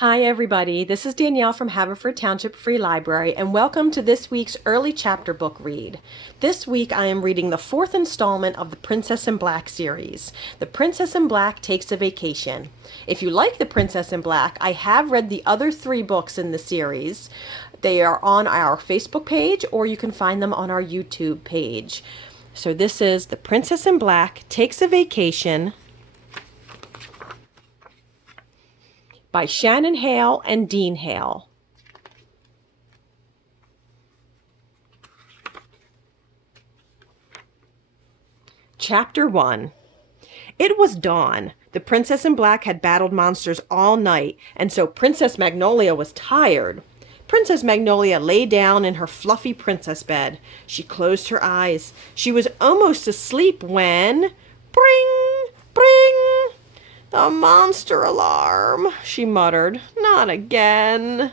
Hi everybody, this is Danielle from Haverford Township Free Library and welcome to this week's early chapter book read. This week I am reading the fourth installment of the Princess in Black series. The Princess in Black Takes a Vacation. If you like The Princess in Black, I have read the other three books in the series. They are on our Facebook page or you can find them on our YouTube page. So this is The Princess in Black Takes a Vacation by Shannon Hale and Dean Hale. Chapter 1. It was dawn. The Princess in Black had battled monsters all night, and so Princess Magnolia was tired. Princess Magnolia lay down in her fluffy princess bed. She closed her eyes. She was almost asleep when... Bring! Bring! "The monster alarm," she muttered. "Not again."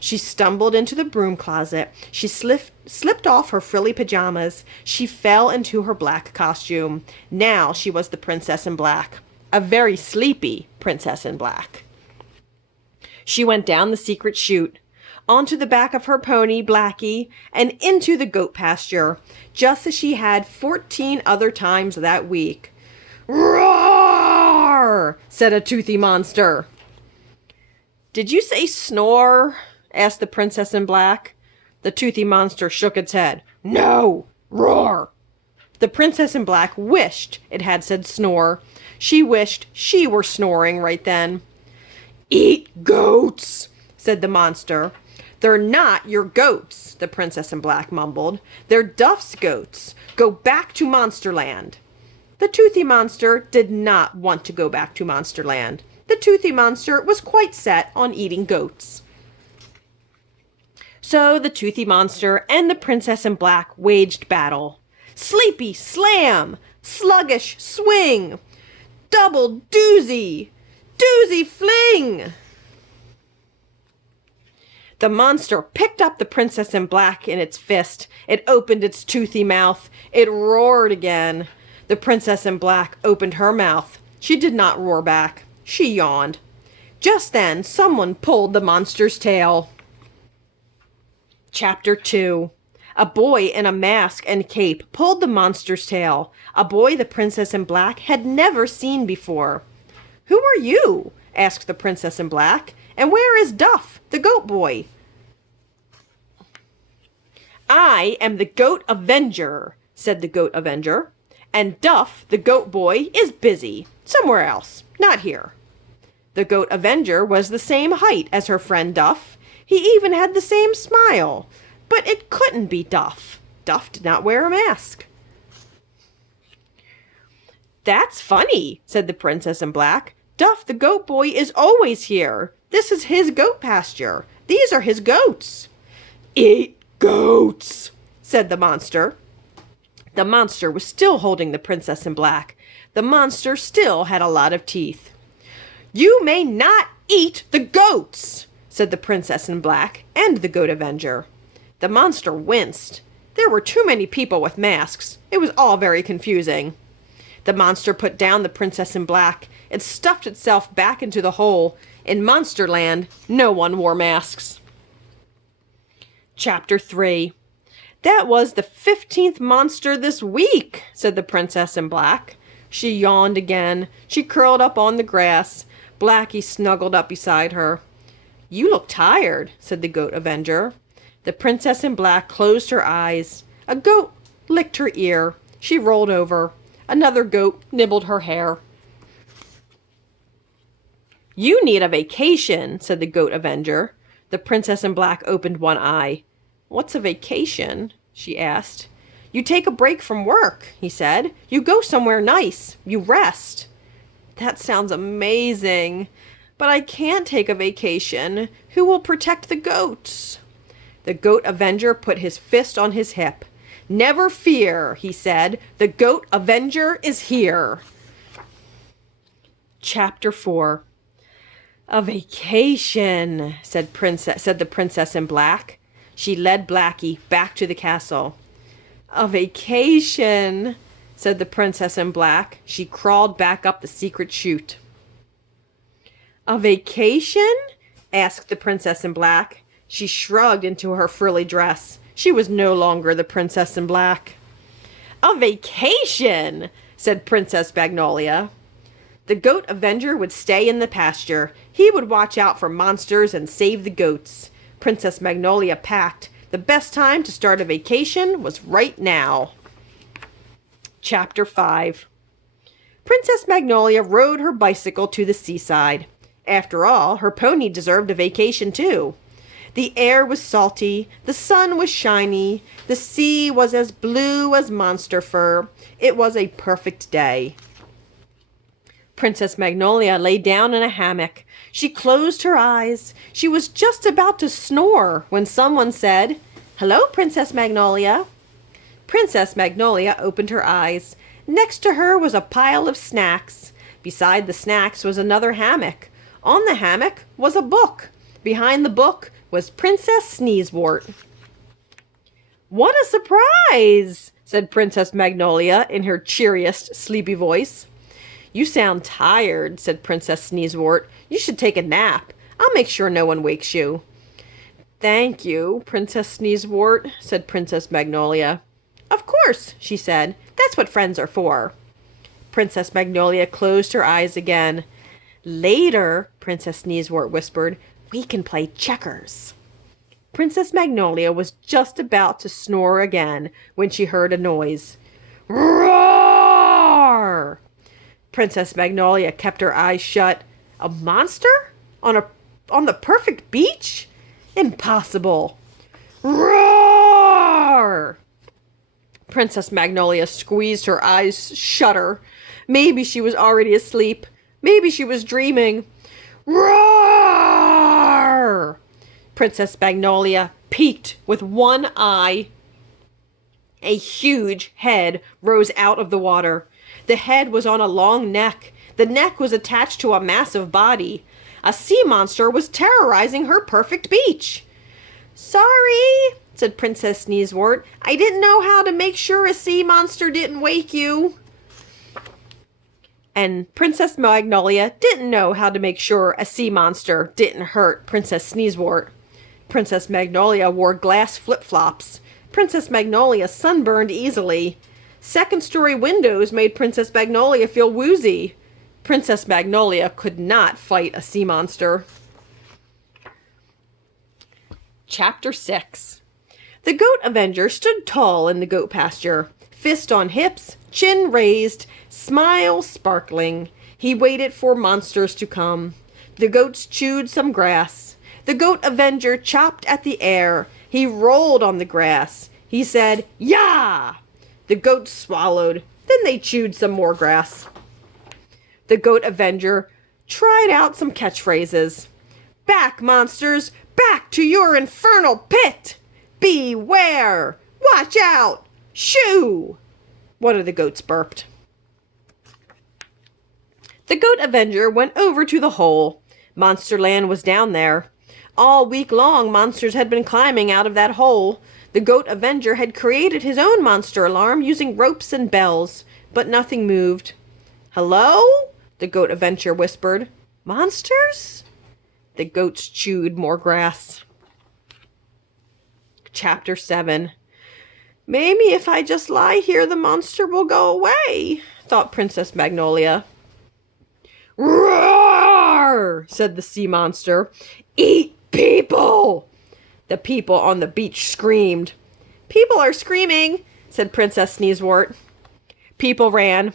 She stumbled into the broom closet. She slipped off her frilly pajamas. She fell into her black costume. Now she was the Princess in Black. A very sleepy Princess in Black. She went down the secret chute, onto the back of her pony, Blackie, and into the goat pasture, just as she had 14 other times that week. "Roar!" said a toothy monster. "Did you say snore?" asked the Princess in Black. The toothy monster shook its head. "No, roar." The Princess in Black wished it had said snore. She wished she were snoring right then. "Eat goats," said the monster. "They're not your goats," the Princess in Black mumbled. "They're Duff's goats. Go back to Monsterland." The toothy monster did not want to go back to Monsterland. The toothy monster was quite set on eating goats. So the toothy monster and the Princess in Black waged battle. Sleepy slam! Sluggish swing! Double doozy! Doozy fling! The monster picked up the Princess in Black in its fist. It opened its toothy mouth. It roared again. The Princess in Black opened her mouth. She did not roar back. She yawned. Just then, someone pulled the monster's tail. Chapter 2. A boy in a mask and cape pulled the monster's tail. A boy the Princess in Black had never seen before. "Who are you?" asked the Princess in Black. "And where is Duff, the goat boy?" "I am the Goat Avenger," said the Goat Avenger. "And Duff, the goat boy, is busy. Somewhere else. Not here." The Goat Avenger was the same height as her friend Duff. He even had the same smile. But it couldn't be Duff. Duff did not wear a mask. "That's funny," said the Princess in Black. "Duff, the goat boy, is always here. This is his goat pasture. These are his goats." "Eat goats," said the monster. The monster was still holding the Princess in Black. The monster still had a lot of teeth. "You may not eat the goats," said the Princess in Black and the Goat Avenger. The monster winced. There were too many people with masks. It was all very confusing. The monster put down the Princess in Black. It stuffed itself back into the hole. In Monsterland, no one wore masks. Chapter 3. "That was the 15th monster this week," said the Princess in Black. She yawned again. She curled up on the grass. Blackie snuggled up beside her. "You look tired," said the Goat Avenger. The Princess in Black closed her eyes. A goat licked her ear. She rolled over. Another goat nibbled her hair. "You need a vacation," said the Goat Avenger. The Princess in Black opened one eye. "What's a vacation?" she asked. "You take a break from work," he said. "You go somewhere nice. You rest." "That sounds amazing. But I can't take a vacation. Who will protect the goats?" The Goat Avenger put his fist on his hip. "Never fear," he said. "The Goat Avenger is here." Chapter 4. "A vacation," said the Princess in Black. She led Blackie back to the castle. "A vacation," said the Princess in Black. She crawled back up the secret chute. "A vacation?" asked the Princess in Black. She shrugged into her frilly dress. She was no longer the Princess in Black. A vacation, said Princess Magnolia. The Goat Avenger would stay in the pasture. He would watch out for monsters and save the goats. Princess Magnolia packed. The best time to start a vacation was right now. Chapter 5. Princess Magnolia rode her bicycle to the seaside. After all, her pony deserved a vacation too. The air was salty, the sun was shiny, the sea was as blue as monster fur. It was a perfect day. Princess Magnolia lay down in a hammock. She closed her eyes. She was just about to snore when someone said, "Hello, Princess Magnolia." Princess Magnolia opened her eyes. Next to her was a pile of snacks. Beside the snacks was another hammock. On the hammock was a book. Behind the book was Princess Sneezewort. "What a surprise!" said Princess Magnolia in her cheeriest, sleepy voice. "You sound tired," said Princess Sneezewort. "You should take a nap. I'll make sure no one wakes you." "Thank you, Princess Sneezewort," said Princess Magnolia. "Of course," she said. "That's what friends are for." Princess Magnolia closed her eyes again. "Later," Princess Sneezewort whispered, "we can play checkers." Princess Magnolia was just about to snore again when she heard a noise. Roar! Princess Magnolia kept her eyes shut. A monster? On the perfect beach? Impossible! Roar! Princess Magnolia squeezed her eyes shutter. Maybe she was already asleep. Maybe she was dreaming. Roar! Princess Magnolia peeked with one eye. A huge head rose out of the water. The head was on a long neck. The neck was attached to a massive body. A sea monster was terrorizing her perfect beach. "Sorry," said Princess Sneezewort. "I didn't know how to make sure a sea monster didn't wake you." And Princess Magnolia didn't know how to make sure a sea monster didn't hurt Princess Sneezewort. Princess Magnolia wore glass flip-flops. Princess Magnolia sunburned easily. Second-story windows made Princess Magnolia feel woozy. Princess Magnolia could not fight a sea monster. Chapter 6. The Goat Avenger stood tall in the goat pasture, fist on hips, chin raised, smile sparkling. He waited for monsters to come. The goats chewed some grass. The Goat Avenger chopped at the air. He rolled on the grass. He said, "Yah!" The goats swallowed. Then they chewed some more grass. The Goat Avenger tried out some catchphrases. "Back, monsters! Back to your infernal pit! Beware! Watch out! Shoo!" One of the goats burped. The Goat Avenger went over to the hole. Monsterland was down there. All week long, monsters had been climbing out of that hole. The Goat Avenger had created his own monster alarm using ropes and bells, but nothing moved. "Hello?" the Goat Avenger whispered. "Monsters?" The goats chewed more grass. Chapter 7. "Maybe if I just lie here, the monster will go away," thought Princess Magnolia. "Roar!" said the sea monster. "Eat people!" The people on the beach screamed. "People are screaming," said Princess Sneezewort. People ran.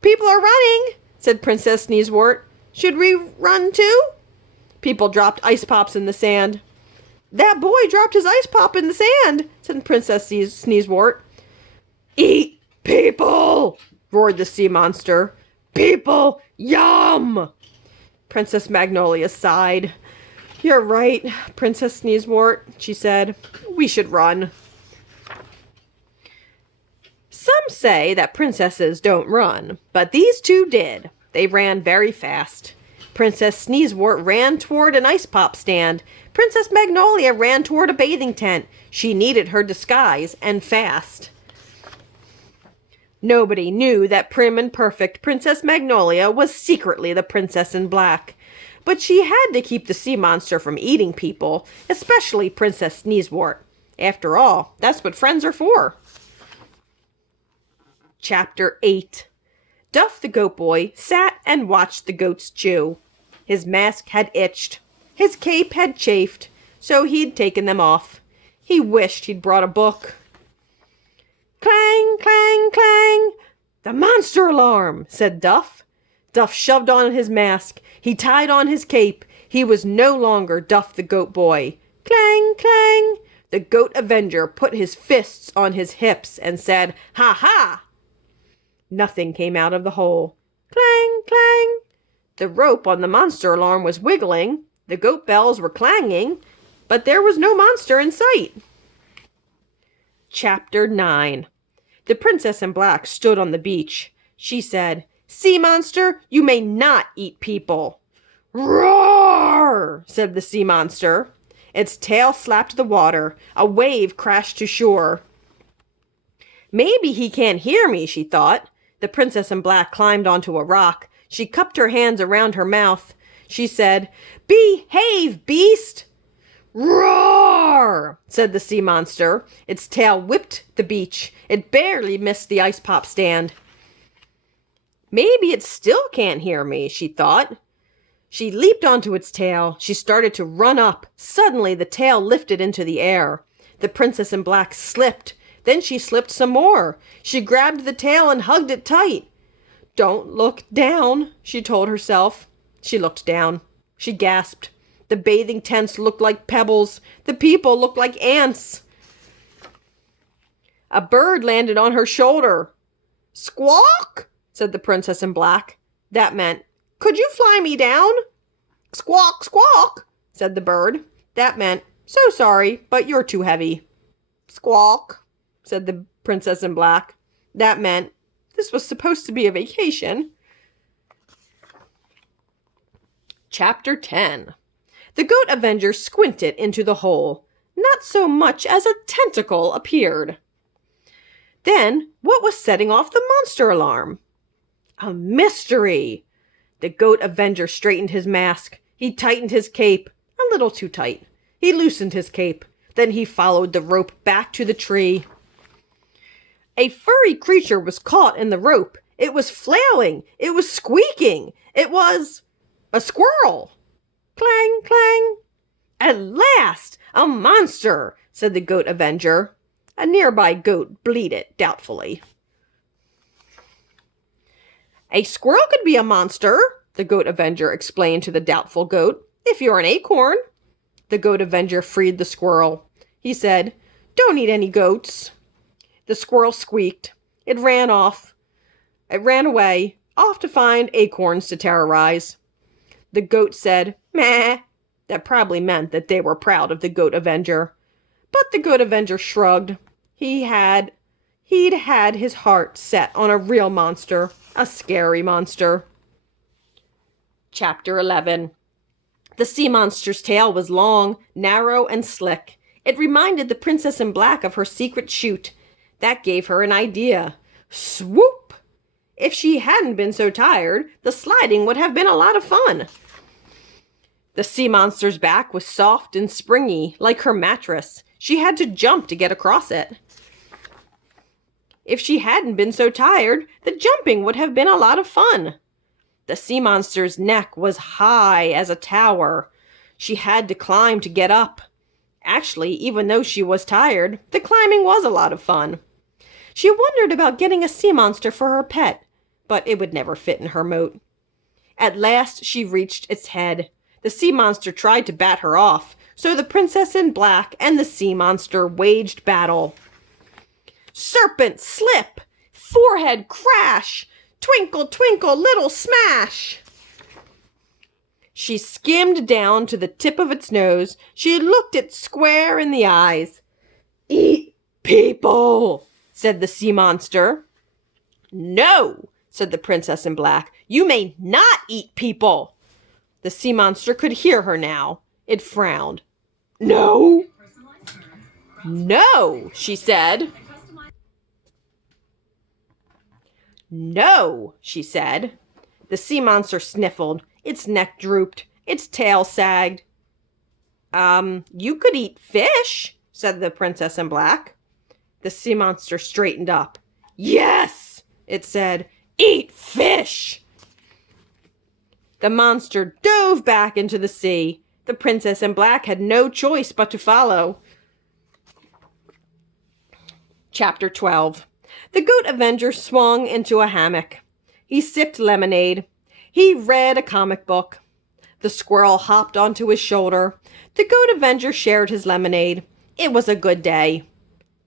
"People are running," said Princess Sneezewort. "Should we run too?" People dropped ice pops in the sand. "That boy dropped his ice pop in the sand," said Princess Sneezewort. "Eat people!" roared the sea monster. "People! Yum!" Princess Magnolia sighed. "You're right, Princess Sneezewort," she said. "We should run." Some say that princesses don't run, but these two did. They ran very fast. Princess Sneezewort ran toward an ice pop stand. Princess Magnolia ran toward a bathing tent. She needed her disguise, and fast. Nobody knew that prim and perfect Princess Magnolia was secretly the Princess in Black. But she had to keep the sea monster from eating people, especially Princess Sneezewort. After all, that's what friends are for. Chapter 8. Duff the goat boy sat and watched the goats chew. His mask had itched. His cape had chafed, so he'd taken them off. He wished he'd brought a book. Clang, clang, clang! The monster alarm, said Duff. Duff shoved on his mask. He tied on his cape. He was no longer Duff the goat boy. Clang, clang! The goat avenger put his fists on his hips and said, "Ha ha!" Nothing came out of the hole. Clang, clang! The rope on the monster alarm was wiggling. The goat bells were clanging, but there was no monster in sight. Chapter 9. The Princess in Black stood on the beach. She said, "Sea monster, you may not eat people." "Roar!" said the sea monster. Its tail slapped the water. A wave crashed to shore. Maybe he can't hear me, she thought. The Princess in Black climbed onto a rock. She cupped her hands around her mouth. She said, "Behave, beast!" "Roar!" said the sea monster. Its tail whipped the beach. It barely missed the ice pop stand. Maybe it still can't hear me, she thought. She leaped onto its tail. She started to run up. Suddenly, the tail lifted into the air. The Princess in Black slipped. Then she slipped some more. She grabbed the tail and hugged it tight. "Don't look down," she told herself. She looked down. She gasped. The bathing tents looked like pebbles. The people looked like ants. A bird landed on her shoulder. "Squawk!" said the Princess in Black. That meant, "Could you fly me down?" "Squawk, squawk," said the bird. That meant, "So sorry, but you're too heavy." "Squawk," said the Princess in Black. That meant, this was supposed to be a vacation. Chapter 10. The Goat Avenger squinted into the hole. Not so much as a tentacle appeared. Then, what was setting off the monster alarm? A mystery! The Goat Avenger straightened his mask. He tightened his cape, a little too tight. He loosened his cape. Then he followed the rope back to the tree. A furry creature was caught in the rope. It was flailing. It was squeaking. It was a squirrel. Clang, clang. "At last! A monster!" said the Goat Avenger. A nearby goat bleated doubtfully. "A squirrel could be a monster," the Goat Avenger explained to the doubtful goat, "if you're an acorn." The Goat Avenger freed the squirrel. He said, "Don't eat any goats." The squirrel squeaked. It ran off. It ran away, off to find acorns to terrorize. The goat said, "Meh." That probably meant that they were proud of the Goat Avenger. But the Goat Avenger shrugged. He'd had his heart set on a real monster, a scary monster. Chapter 11. The sea monster's tail was long, narrow, and slick. It reminded the Princess in Black of her secret chute. That gave her an idea. Swoop! If she hadn't been so tired, the sliding would have been a lot of fun. The sea monster's back was soft and springy, like her mattress. She had to jump to get across it. If she hadn't been so tired, the jumping would have been a lot of fun. The sea monster's neck was high as a tower. She had to climb to get up. Actually, even though she was tired, the climbing was a lot of fun. She wondered about getting a sea monster for her pet, but it would never fit in her moat. At last she reached its head. The sea monster tried to bat her off, so the Princess in Black and the sea monster waged battle. Serpent slip! Forehead crash! Twinkle, twinkle, little smash! She skimmed down to the tip of its nose. She looked it square in the eyes. "Eat people," said the sea monster. "No," said the Princess in Black. "You may not eat people." The sea monster could hear her now. It frowned. "No." "No," she said. "No," she said. The sea monster sniffled. Its neck drooped. Its tail sagged. You could eat fish, said the princess in black. The sea monster straightened up. Yes, it said, eat fish. The monster dove back into the sea. The princess in black had no choice but to follow. Chapter 12. The Goat Avenger swung into a hammock. He sipped lemonade. He read a comic book. The squirrel hopped onto his shoulder. The Goat Avenger shared his lemonade. It was a good day.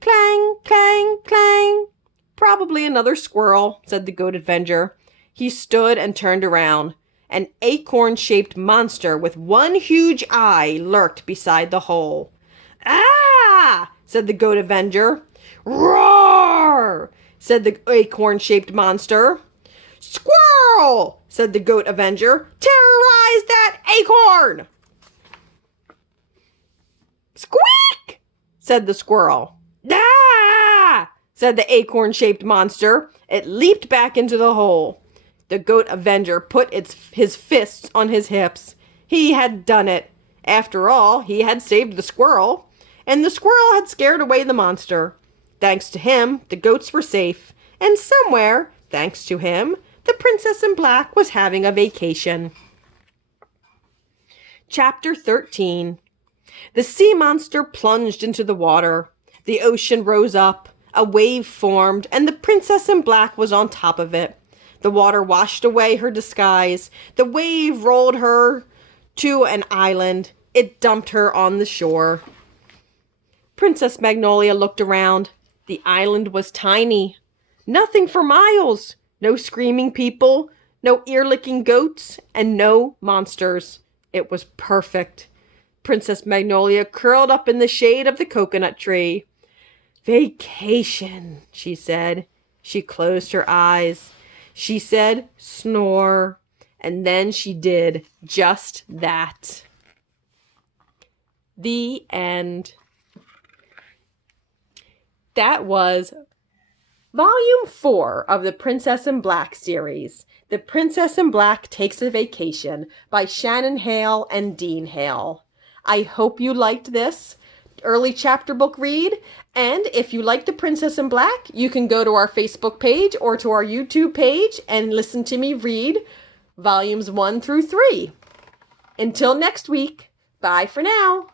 Clang, clang, clang. Probably another squirrel, said the Goat Avenger. He stood and turned around. An acorn-shaped monster with one huge eye lurked beside the hole. Ah! Said the Goat Avenger. Roar! Said the acorn-shaped monster. Squirrel! Said the Goat Avenger. Terrorize that acorn! Squeak! Said the squirrel. Ah! Said the acorn-shaped monster. It leaped back into the hole. The Goat Avenger put his fists on his hips. He had done it. After all, he had saved the squirrel, and the squirrel had scared away the monster. Thanks to him, the goats were safe, and somewhere, thanks to him, the princess in black was having a vacation. Chapter 13. The sea monster plunged into the water. The ocean rose up, a wave formed, and the princess in black was on top of it. The water washed away her disguise. The wave rolled her to an island. It dumped her on the shore. Princess Magnolia looked around. The island was tiny. Nothing for miles. No screaming people, no ear-licking goats, and no monsters. It was perfect. Princess Magnolia curled up in the shade of the coconut tree. Vacation, she said. She closed her eyes. She said, snore. And then she did just that. The end. That was Volume 4 of the Princess in Black series. The Princess in Black Takes a Vacation by Shannon Hale and Dean Hale. I hope you liked this early chapter book read. And if you like The Princess in Black, you can go to our Facebook page or to our YouTube page and listen to me read volumes 1 through 3. Until next week, bye for now.